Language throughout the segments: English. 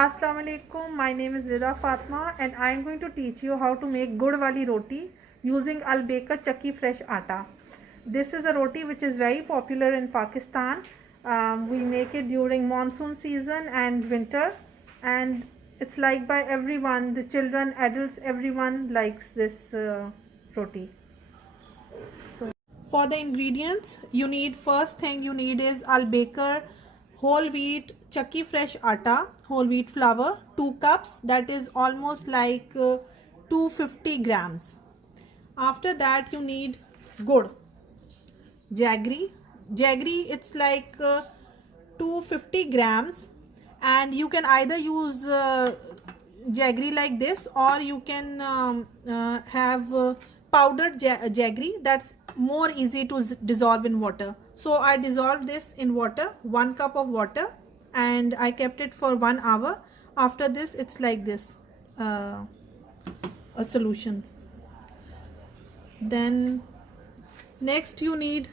Assalamu alaikum. My name is Rida Fatma and I am going to teach you how to make gud wali roti using Al Baker Chakki fresh atta. This is a roti which is very popular in Pakistan. We make it during monsoon season and winter, and it's liked by everyone, the children, adults, everyone likes this roti. For the ingredients, you need, first thing you need is Al Baker whole wheat Chakki fresh atta, whole wheat flour, 2 cups, that is almost like 250 grams. After that you need good jaggery. Jaggery, it's like 250 grams, and you can either use jaggery like this, or you can have powdered jaggery. That's more easy to dissolve in water. So I dissolved this in water, 1 cup of water, and I kept it for 1 hour. After this, it's like this, a solution. Then next you need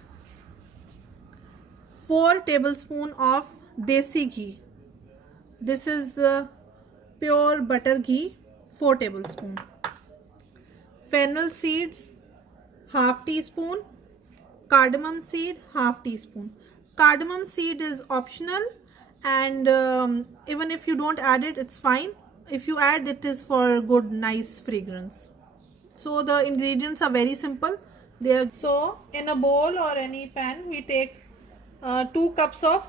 4 tablespoons of desi ghee. This is pure butter ghee, 4 tablespoons. Fennel seeds, half teaspoon. Cardamom seed, half teaspoon. Cardamom seed is optional, and even if you don't add it, it's fine. If you add, it is for good, nice fragrance. So the ingredients are very simple. So in a bowl or any pan, we take 2 cups of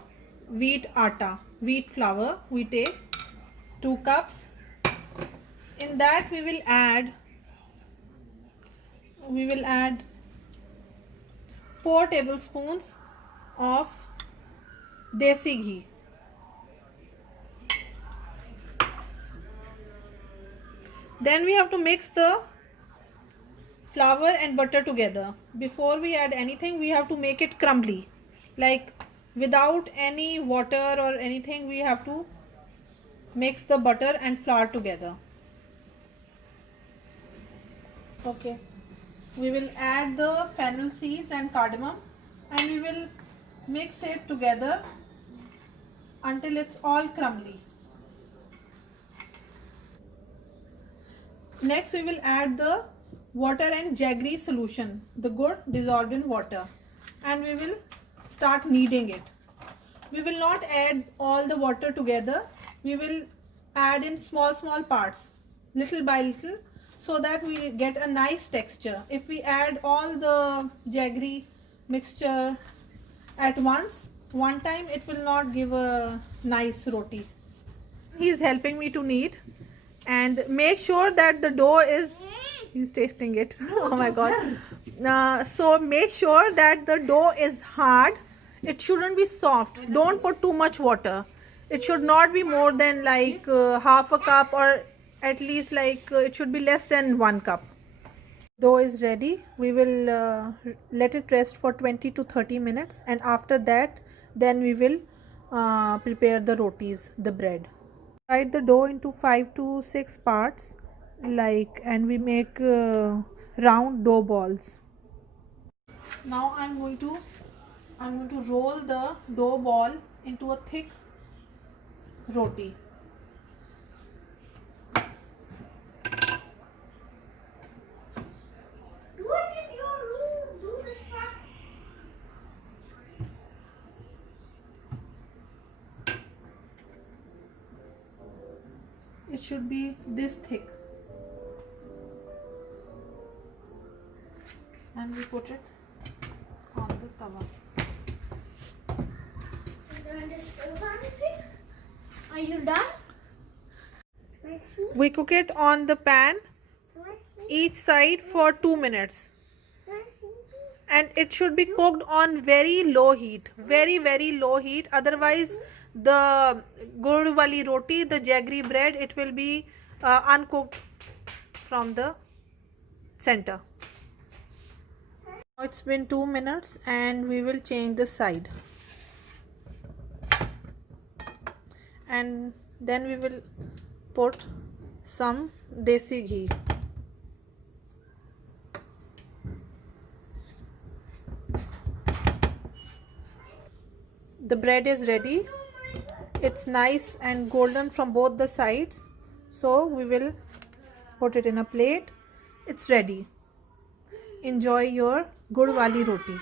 wheat atta, wheat flour. We take 2 cups. In that we will add 4 tablespoons of desi ghee. Then we have to mix the flour and butter together. Before we add anything, we have to make it crumbly, like without any water or anything. We have to mix the butter and flour together. Okay, we will add the fennel seeds and cardamom, and we will mix it together until it's all crumbly. Next we will add the water and jaggery solution, the good dissolved in water, and we will start kneading it. We will not add all the water together. We will add in small parts, little by little, so that we get a nice texture. If we add all the jaggery mixture at one time, it will not give a nice roti. He is helping me to knead, and make sure that the dough is, he's tasting it. Oh my god. So make sure that the dough is hard. It shouldn't be soft. Don't put too much water. It should not be more than like half a cup, or at least like it should be less than 1 cup. Dough is ready. We will let it rest for 20 to 30 minutes, and after that then we will prepare the rotis, the bread. Divide the dough into 5 to 6 parts, like, and we make round dough balls. Now I'm going to roll the dough ball into a thick roti. It should be this thick, and we put it on the tawa. Are you done? We cook it on the pan, each side for 2 minutes, and it should be cooked on very low heat, very low heat. Otherwise the gud wali roti, the jaggery bread, it will be uncooked from the center. Now it's been 2 minutes, and we will change the side, and then we will put some desi ghee. The bread is ready. It's nice and golden from both the sides. So we will put it in a plate. It's ready. Enjoy your gud wali roti.